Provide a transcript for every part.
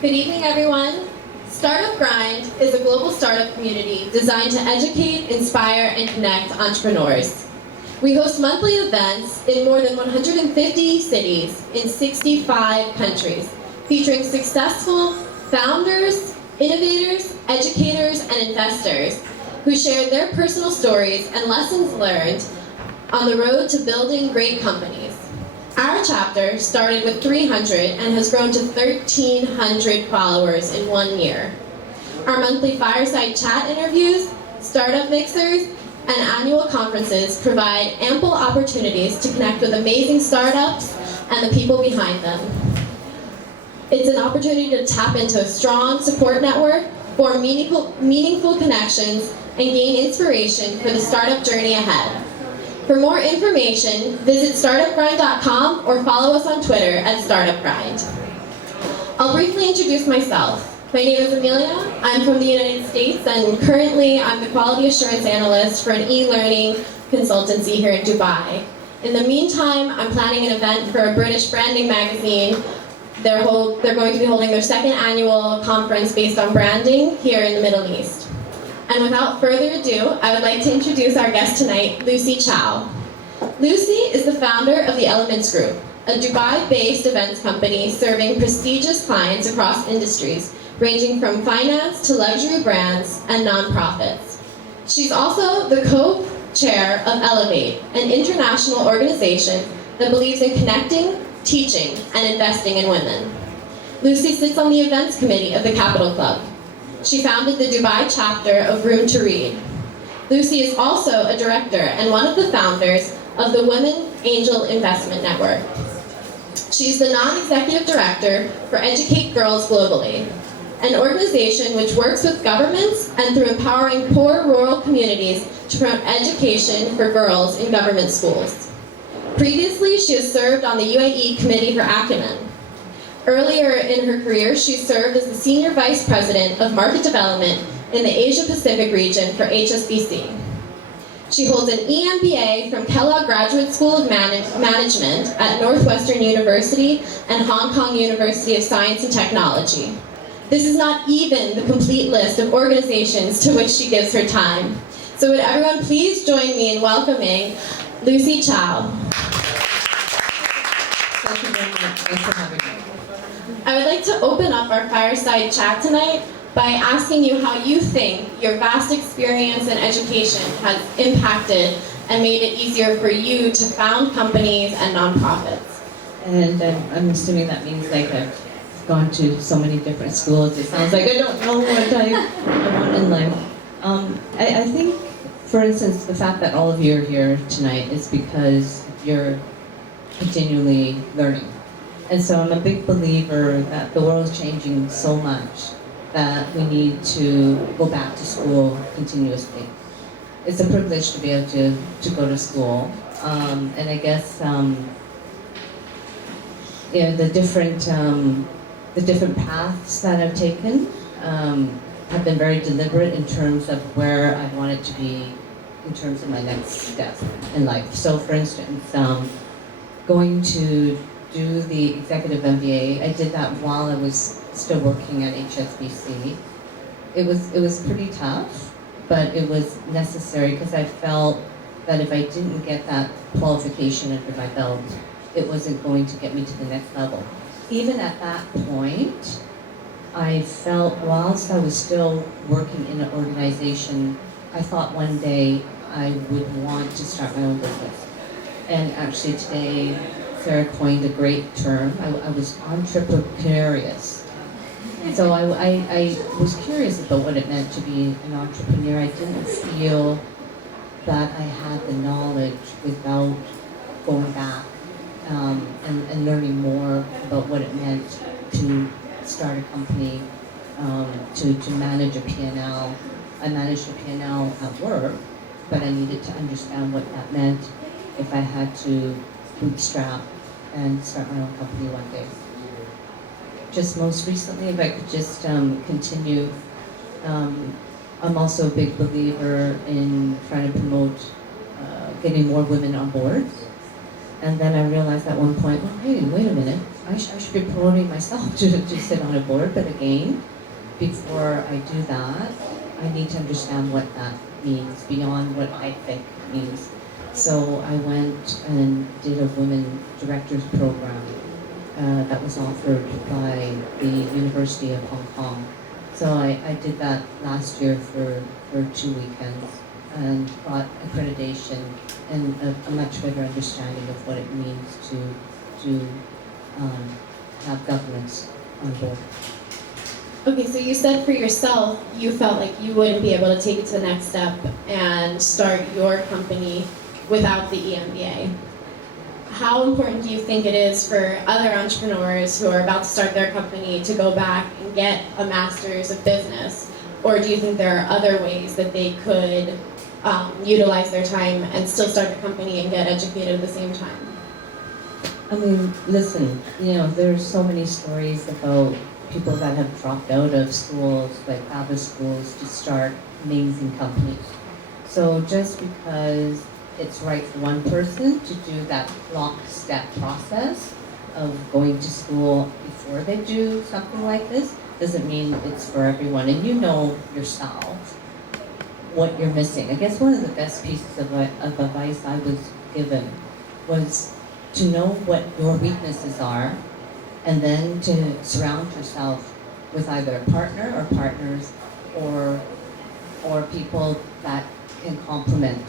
Good evening, everyone. Startup Grind is a global startup community designed to educate, inspire, and connect entrepreneurs. We host monthly events in more than 150 cities in 65 countries, featuring successful founders, innovators, educators, and investors who share their personal stories and lessons learned on the road to building great companies. Our chapter started with 300 and has grown to 1,300 followers in 1 year. Our monthly fireside chat interviews, startup mixers, and annual conferences provide ample opportunities to connect with amazing startups and the people behind them. It's an opportunity to tap into a strong support network, form meaningful connections, and gain inspiration for the startup journey ahead. For more information, visit startupgrind.com or follow us on Twitter at startupgrind. I'll briefly introduce myself. My name is Amelia. I'm from the United States, and currently I'm the quality assurance analyst for an e-learning consultancy here in Dubai. In the meantime, I'm planning an event for a British branding magazine. They're going to be holding their second annual conference based on branding here in the Middle East. And without further ado, I would like to introduce our guest tonight, Lucy Chow. Lucy is the founder of the Elements Group, a Dubai-based events company serving prestigious clients across industries, ranging from finance to luxury brands and nonprofits. She's also the co-chair of Elevate, an international organization that believes in connecting, teaching, and investing in women. Lucy sits on the events committee of the Capital Club. She founded the Dubai chapter of Room to Read. Lucy is also a director and one of the founders of the Women Angel Investment Network. She's the non-executive director for Educate Girls Globally, an organization which works with governments and through empowering poor rural communities to promote education for girls in government schools. Previously, she has served on the UAE Committee for Acumen. Earlier in her career, she served as the Senior Vice President of Market Development in the Asia-Pacific region for HSBC. She holds an EMBA from Kellogg Graduate School of Management at Northwestern University and Hong Kong University of Science and Technology. This is not even the complete list of organizations to which she gives her time. So would everyone please join me in welcoming Lucy Chow. Thank you very much. Thanks for having me. I would like to open up our fireside chat tonight by asking you how you think your vast experience and education has impacted and made it easier for you to found companies and nonprofits. And I'm assuming that means like I've gone to so many different schools. It sounds like I don't know what I want in life. I think, for instance, the fact that all of you are here tonight is because you're continually learning. And so I'm a big believer that the world is changing so much that we need to go back to school continuously. It's a privilege to be able to go to school. And I guess the different paths that I've taken have been very deliberate in terms of where I wanted to be in terms of my next step in life. So for instance, going to do the executive MBA, I did that while I was still working at HSBC. It was pretty tough, but it was necessary because I felt that if I didn't get that qualification under my belt, it wasn't going to get me to the next level. Even at that point, I felt whilst I was still working in an organization, I thought one day I would want to start my own business. And actually today, Sarah coined a great term. I was entrepreneurious. So I was curious about what it meant to be an entrepreneur. I didn't feel that I had the knowledge without going back and learning more about what it meant to start a company, to manage a P&L. I managed a P&L at work, but I needed to understand what that meant if I had to bootstrap and start my own company one day. Just most recently, if I could just continue, I'm also a big believer in trying to promote getting more women on board. And then I realized at one point, well, hey, wait a minute, I should be promoting myself to sit on a board, but again, before I do that, I need to understand what that means beyond what I think it means. So I went and did a women directors program that was offered by the University of Hong Kong. So I did that last year for 2 weekends and got accreditation and a much better understanding of what it means to have governance on board. Okay, so you said for yourself, you felt like you wouldn't be able to take it to the next step and start your company without the EMBA. How important do you think it is for other entrepreneurs who are about to start their company to go back and get a master's of business? Or do you think there are other ways that they could utilize their time and still start the company and get educated at the same time? I mean, listen, there's so many stories about people that have dropped out of schools, like other schools, to start amazing companies. So just because it's right for one person to do that lockstep process of going to school before they do something like this doesn't mean it's for everyone. And you know yourself what you're missing. I guess one of the best pieces of advice I was given was to know what your weaknesses are, and then to surround yourself with either a partner or partners or people that can complement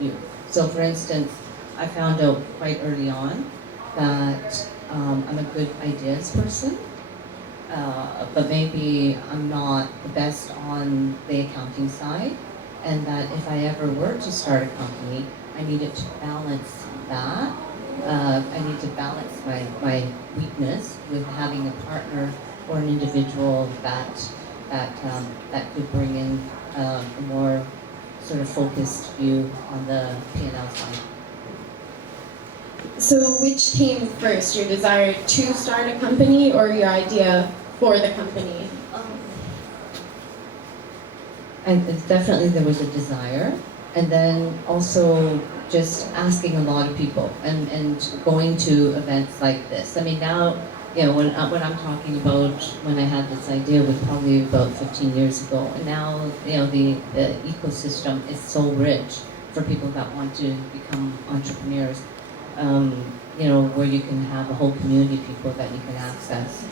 you. So for instance, I found out quite early on that I'm a good ideas person, but maybe I'm not the best on the accounting side, and that if I ever were to start a company, I needed to balance that. I need to balance my weakness with having a partner or an individual that could bring in a more sort of focused view on the P&L side. So which came first, your desire to start a company or your idea for the company? And definitely there was a desire, and then also just asking a lot of people and going to events like this. I mean, now, when I'm talking about when I had this idea was probably about 15 years ago, and now, the ecosystem is so rich for people that want to become entrepreneurs, where you can have a whole community of people that you can access.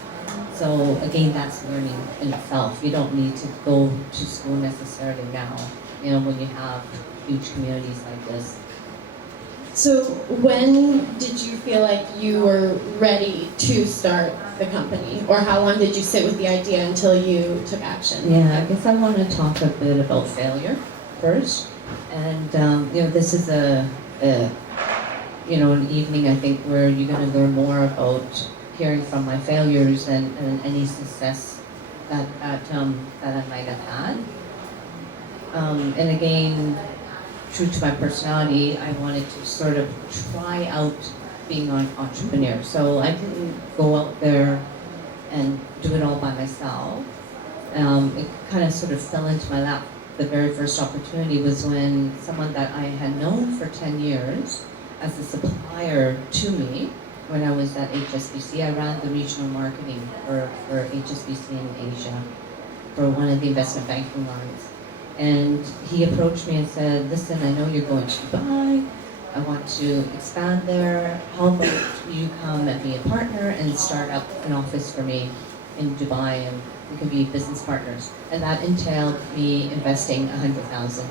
So again, that's learning in itself. You don't need to go to school necessarily now, when you have huge communities like this. So when did you feel like you were ready to start the company? Or how long did you sit with the idea until you took action? Yeah, I guess I want to talk a bit about failure first. And, this is an evening, I think, where you're going to learn more about hearing from my failures and any success that I might have had. And again, true to my personality, I wanted to sort of try out being an entrepreneur. So I didn't go out there and do it all by myself. It kind of sort of fell into my lap. The very first opportunity was when someone that I had known for 10 years as a supplier to me, when I was at HSBC, I ran the regional marketing for HSBC in Asia for one of the investment banking lines. And he approached me and said, listen, I know you're going to Dubai. I want to expand there. How about you come and be a partner and start up an office for me in Dubai, and we can be business partners. And that entailed me investing $100,000.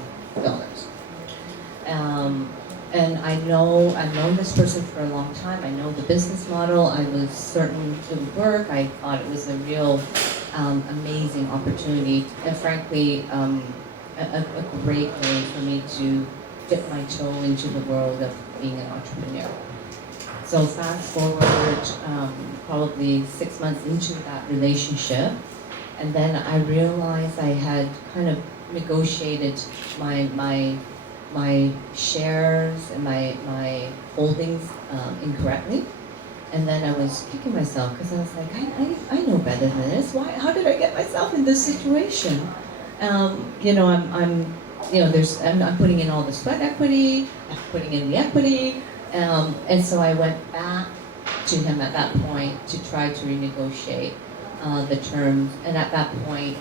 And I've known this person for a long time. I know the business model. I was certain it would work. I thought it was a real amazing opportunity, and frankly, a great way for me to dip my toe into the world of being an entrepreneur. So fast forward probably 6 months into that relationship, and then I realized I had kind of negotiated my shares and my holdings incorrectly. And then I was kicking myself because I was like, I know better than this. How did I get myself in this situation? I'm putting in all the sweat equity, I'm putting in the equity, and so I went back to him at that point to try to renegotiate the terms. And at that point,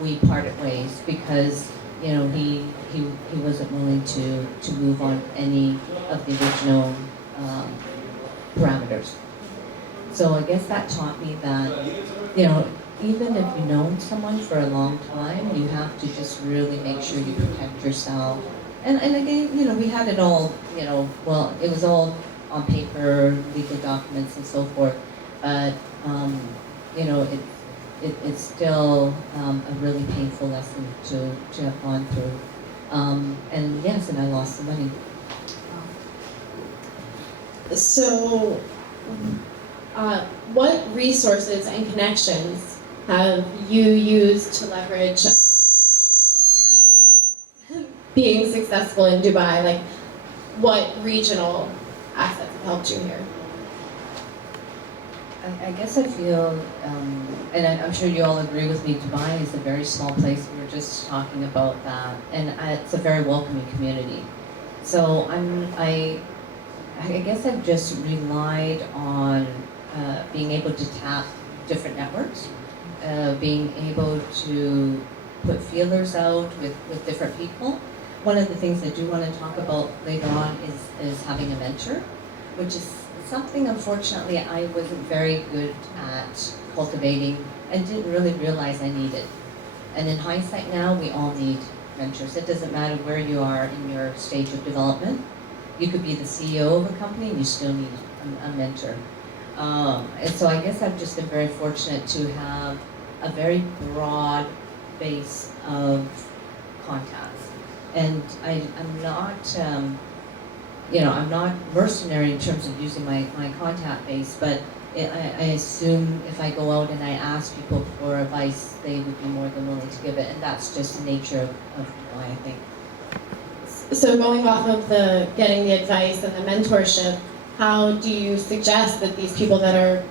we parted ways because he wasn't willing to move on any of the original parameters. So I guess that taught me that even if you've known someone for a long time, you have to just really make sure you protect yourself. And again, we had it all, well, it was all on paper, legal documents and so forth, but, it's still a really painful lesson to have gone through. And yes, and I lost some money. So, what resources and connections have you used to leverage being successful in Dubai? Like, what regional assets have helped you here? I guess I feel, and I'm sure you all agree with me, Dubai is a very small place. We were just talking about that, and it's a very welcoming community. So I guess I've just relied on being able to tap different networks, being able to put feelers out with different people. One of the things I do want to talk about later on is having a mentor, which is something, unfortunately, I wasn't very good at cultivating and didn't really realize I needed. And in hindsight now, we all need mentors. It doesn't matter where you are in your stage of development. You could be the CEO of a company and you still need a mentor. And so I guess I've just been very fortunate to have a very broad base of contacts. And I'm not, I'm not mercenary in terms of using my contact base, but I assume if I go out and I ask people for advice, they would be more than willing to give it, and that's just the nature of why I think. So going off of the getting the advice and the mentorship, how do you suggest that these people that are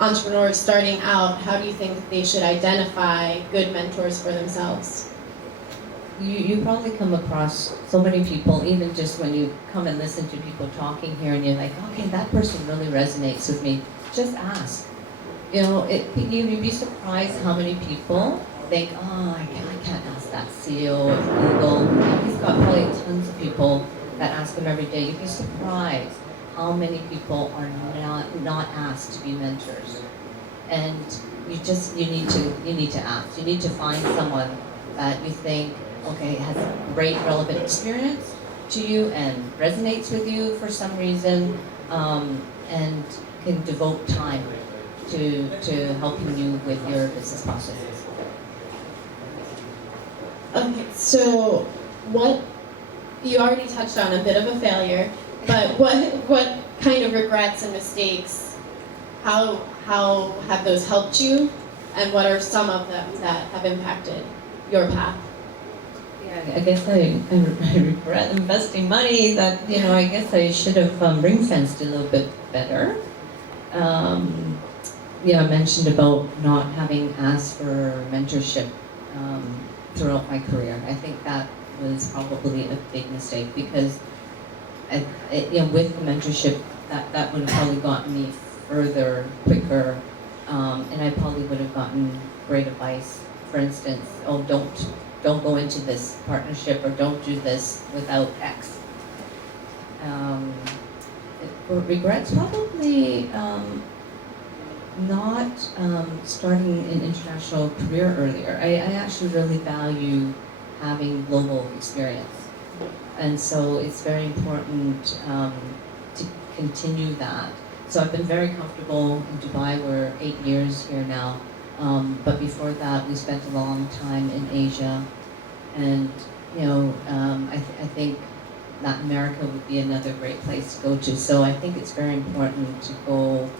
entrepreneurs starting out, how do you think they should identify good mentors for themselves? You probably come across so many people, even just when you come and listen to people talking here and you're like, okay, that person really resonates with me. Just ask. You'd be surprised how many people think, oh, I can't ask that CEO of Google. He's got probably tons of people that ask him every day. You'd be surprised how many people are not asked to be mentors. And you need to ask. You need to find someone that you think, okay, has great relevant experience to you and resonates with you for some reason, and can devote time to helping you with your business processes. Okay, so you already touched on a bit of a failure, but what kind of regrets and mistakes, how have those helped you, and what are some of them that have impacted your path? I guess I regret investing money that, I guess I should have ring-fenced a little bit better. I mentioned about not having asked for mentorship throughout my career. I think that was probably a big mistake because, with the mentorship, that would have probably gotten me further, quicker, and I probably would have gotten great advice. For instance, don't go into this partnership or don't do this without X. Regrets, probably not starting an international career earlier. I actually really value having global experience. And so it's very important to continue that. So I've been very comfortable in Dubai. We're 8 years here now. But before that, we spent a long time in Asia, and I think Latin America would be another great place to go to. So I think it's very important to go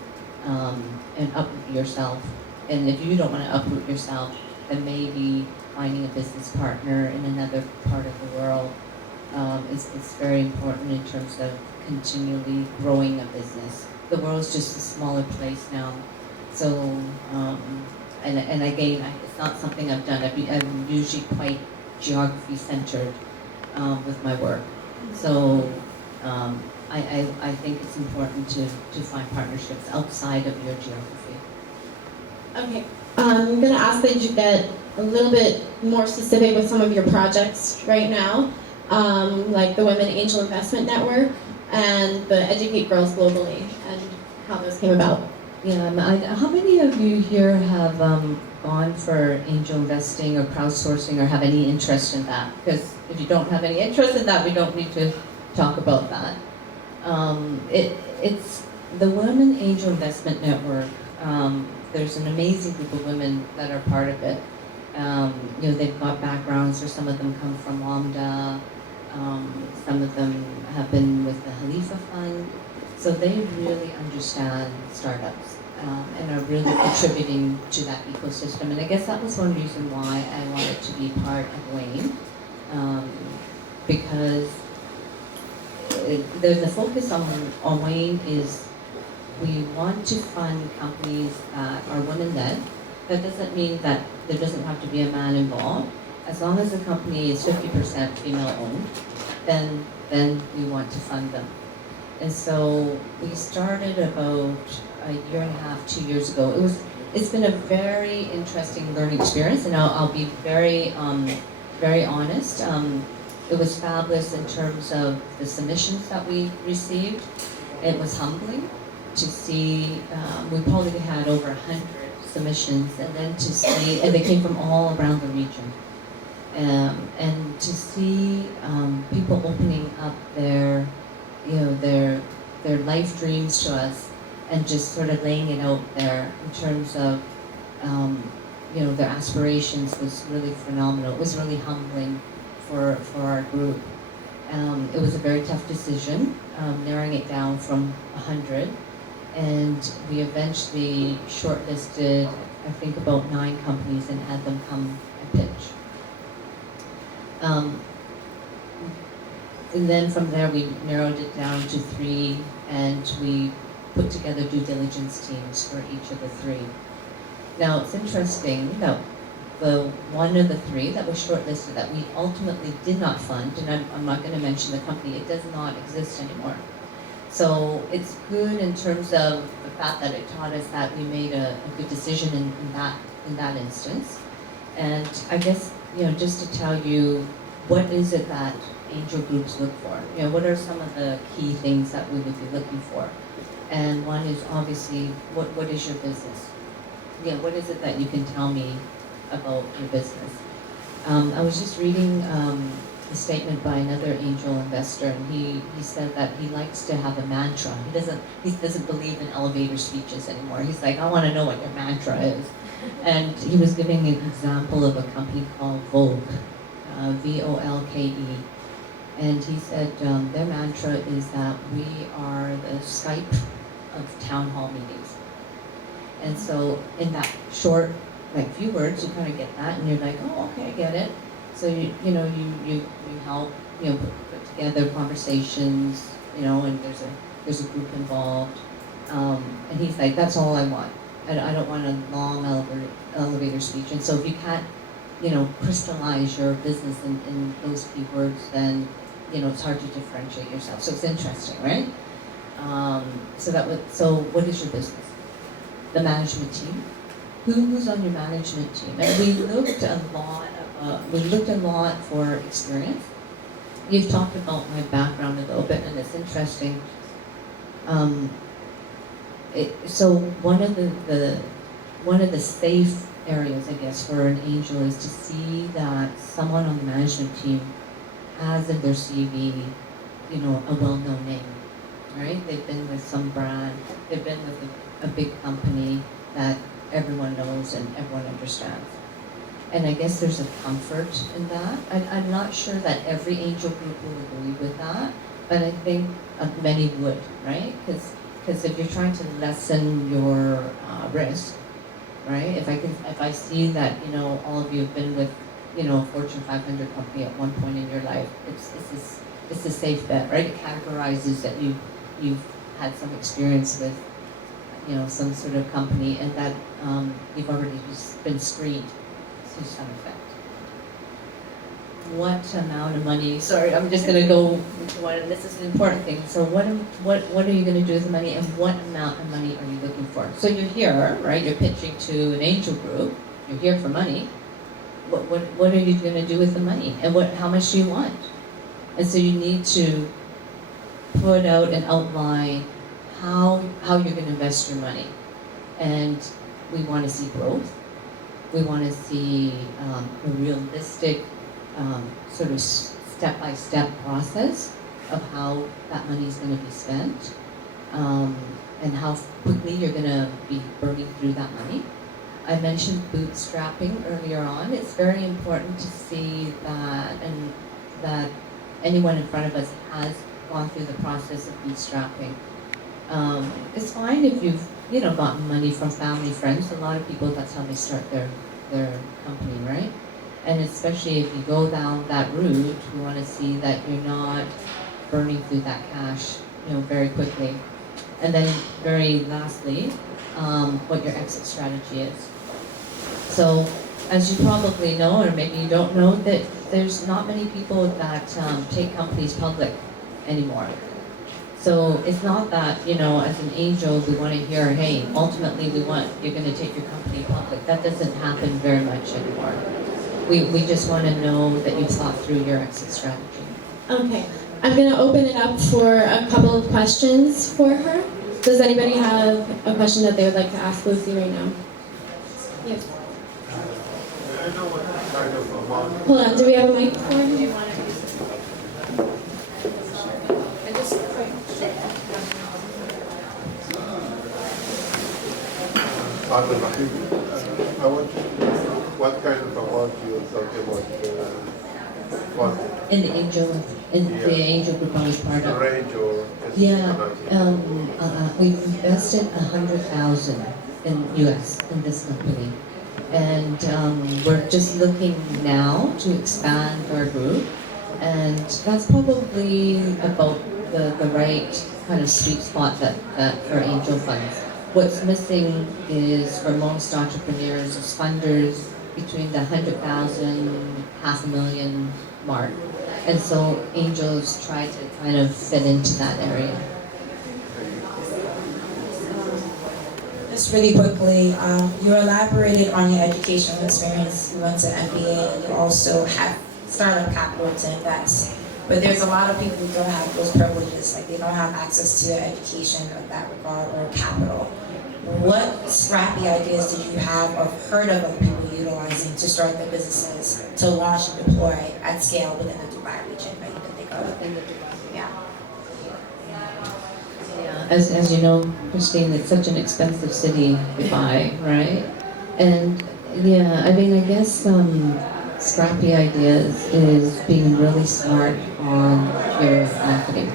and uproot yourself. And if you don't want to uproot yourself, then maybe finding a business partner in another part of the world is very important in terms of continually growing a business. The world's just a smaller place now. So, and again, it's not something I've done. I'm usually quite geography centered with my work. So I think it's important to find partnerships outside of your geography. Okay, I'm gonna ask that you get a little bit more specific with some of your projects right now, like the Women Angel Investment Network and the Educate Girls Globally, and how those came about. Yeah, how many of you here have gone for angel investing or crowdsourcing or have any interest in that? Because if you don't have any interest in that, we don't need to talk about that. It's the Women Angel Investment Network. There's an amazing group of women that are part of it. They've got backgrounds, or some of them come from WAMDA, some of them have been with the Khalifa Fund, so they really understand startups and are really contributing to that ecosystem. And I guess that was one reason why I wanted to be part of Wayne, because the focus on Wayne is we want to fund companies that are women-led. That doesn't mean that there doesn't have to be a man involved. As long as the company is 50% female-owned, then we want to fund them. And so we started about a year and a half, 2 years ago. It's been a very interesting learning experience, and I'll be very honest. It was fabulous in terms of the submissions that we received. It was humbling to see. We probably had over 100 submissions, and then to see, and they came from all around the region. And to see people opening up their life dreams to us, and just sort of laying it out there in terms of their aspirations was really phenomenal. It was really humbling for our group. It was a very tough decision, narrowing it down from 100, and we eventually shortlisted, I think, about 9 companies and had them come and pitch. And then from there we narrowed it down to 3, and we put together due diligence teams for each of the 3. Now it's interesting that the one of the 3 that was shortlisted that we ultimately did not fund, and I'm not going to mention the company, it does not exist anymore. So it's good in terms of the fact that it taught us that we made a good decision in that instance. And I guess, just to tell you, what is it that angel groups look for? What are some of the key things that we would be looking for? And one is obviously, what is your business? What is it that you can tell me about your business? I was just reading a statement by another angel investor, and he said that he likes to have a mantra. He doesn't believe in elevator speeches anymore. He's like, I want to know what your mantra is. And he was giving an example of a company called Volke, VOLKE. And he said their mantra is that we are the Skype of town hall meetings. And so in that short, few words, you kind of get that, and you're like, oh, okay, I get it. So you help put together conversations, and there's a group involved. And he's like, that's all I want. I don't want a long elevator speech. And so if you can't crystallize your business in those keywords, then it's hard to differentiate yourself. So it's interesting, right? So what is your business? The management team. Who's on your management team? And we looked a lot for experience. You've talked about my background a little bit, and it's interesting. So one of the safe areas, I guess, for an angel is to see that someone on the management team has in their CV, a well-known name, right? They've been with some brand, they've been with a big company that everyone knows and everyone understands. And I guess there's a comfort in that. I'm not sure that every angel group will agree with that, but I think many would, right? Because if you're trying to lessen your risk, right? If I see that all of you have been with a Fortune 500 company at one point in your life, it's a safe bet, right? It categorizes that you've had some experience with some sort of company, and that you've already been screened to some effect. what amount of money, sorry, I'm just gonna go into one, and this is an important thing. So what are you gonna do with the money, and what amount of money are you looking for? So you're here, right, you're pitching to an angel group, you're here for money. What are you gonna do with the money? And how much do you want? And so you need to put out and outline how you're gonna invest your money. And we wanna see growth. We wanna see a realistic sort of step-by-step process of how that money is going to be spent, and how quickly you're going to be burning through that money. I mentioned bootstrapping earlier on. It's very important to see that, and that anyone in front of us has gone through the process of bootstrapping. It's fine if you've gotten money from family, friends. A lot of people, that's how they start their company, right? And especially if you go down that route, you want to see that you're not burning through that cash, very quickly. And then very lastly, what your exit strategy is. So, as you probably know, or maybe you don't know, that there's not many people that take companies public anymore. So it's not that, as an angel, we want to hear, hey, ultimately you're going to take your company public. That doesn't happen very much anymore. We just want to know that you've thought through your exit strategy. Okay, I'm going to open it up for a couple of questions for her. Does anybody have a question that they would like to ask Lucy right now? Yes. I know what kind of amount. Hold on, do we have a microphone? Do you want to use this? I just Pardon me. I want to know what kind of amount you are talking about funding. In the angel group I was part of. Range or We've invested 100,000 in US in this company, and we're just looking now to expand our group, and that's probably about the right kind of sweet spot that for angel funds. What's missing is, for most entrepreneurs, is funders between the 100,000, $500,000 mark. And so angels try to kind of fit into that area. Just really quickly, you elaborated on your educational experience. You went to MBA, and you also have startup capital to invest. But there's a lot of people who don't have those privileges, like they don't have access to education in that regard or capital. What scrappy ideas did you have or heard of other people utilizing to start their businesses, to launch and deploy at scale within the Dubai region that you can think of? Yeah. Yeah, as you know, Christine, it's such an expensive city, Dubai, right? And yeah, I mean, I guess scrappy ideas is being really smart on your marketing,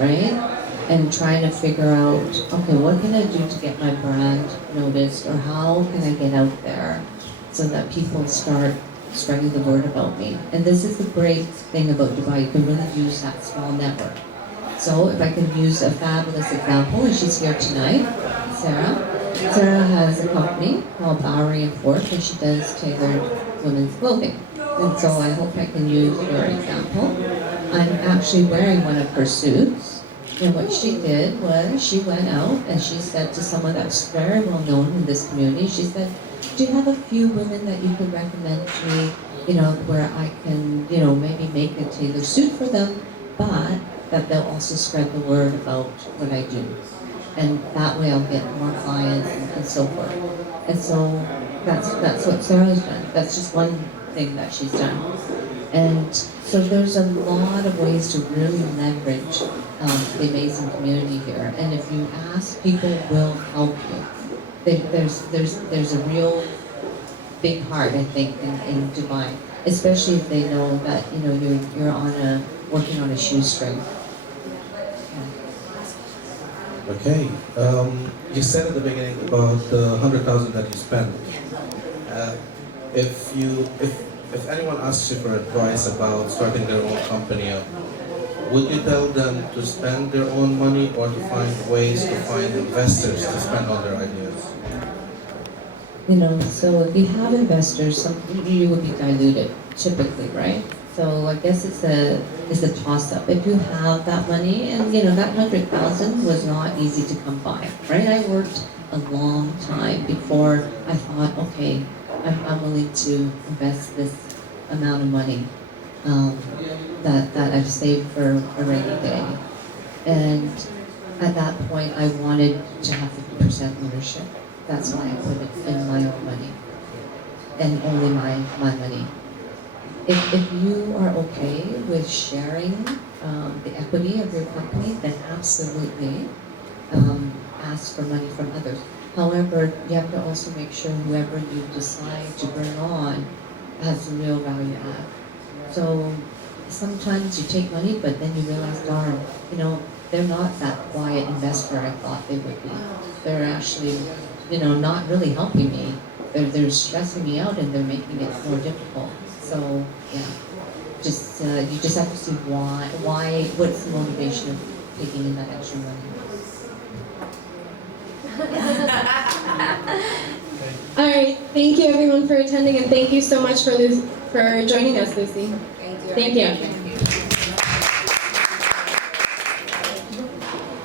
right? And trying to figure out, okay, what can I do to get my brand noticed, or how can I get out there so that people start spreading the word about me? And this is the great thing about Dubai, you can really use that small network. So if I can use a fabulous example, and she's here tonight, Sarah. Sarah has a company called Bowery and Fort, and she does tailored women's clothing. And so I hope I can use your example. I'm actually wearing one of her suits. And what she did was she went out and she said to someone that's very well known in this community, she said, do you have a few women that you could recommend to me, where I can, maybe make a tailored suit for them, but that they'll also spread the word about what I do. And that way I'll get more clients and so forth. And so that's what Sarah's done. That's just one thing that she's done. And so there's a lot of ways to really leverage the amazing community here. And if you ask, people will help you. There's a real big heart, I think, in Dubai, especially if they know that you're working on a shoestring. Okay. You said at the beginning about the 100,000 that you spent. If anyone asks you for advice about starting their own company, would you tell them to spend their own money or to find ways to find investors to spend on their ideas? So if you have investors, you would be diluted, typically, right? So I guess it's a toss-up. If you have that money, and that 100,000 was not easy to come by, right? I worked a long time before I thought, okay, I'm willing to invest this amount of money that I've saved for a rainy day. And at that point, I wanted to have 50% ownership. That's why I put it in my own money, and only my money. If you are okay with sharing the equity of your company, then absolutely ask for money from others. However, you have to also make sure whoever you decide to bring on has real value add. So sometimes you take money, but then you realize, darn, they're not that quiet investor I thought they would be. They're actually, not really helping me. They're stressing me out, and they're making it more difficult. So yeah, you just have to see why, what's the motivation of taking in that extra money. All right, thank you everyone for attending, and thank you so much for joining us, Lucy. Thank you. Thank you.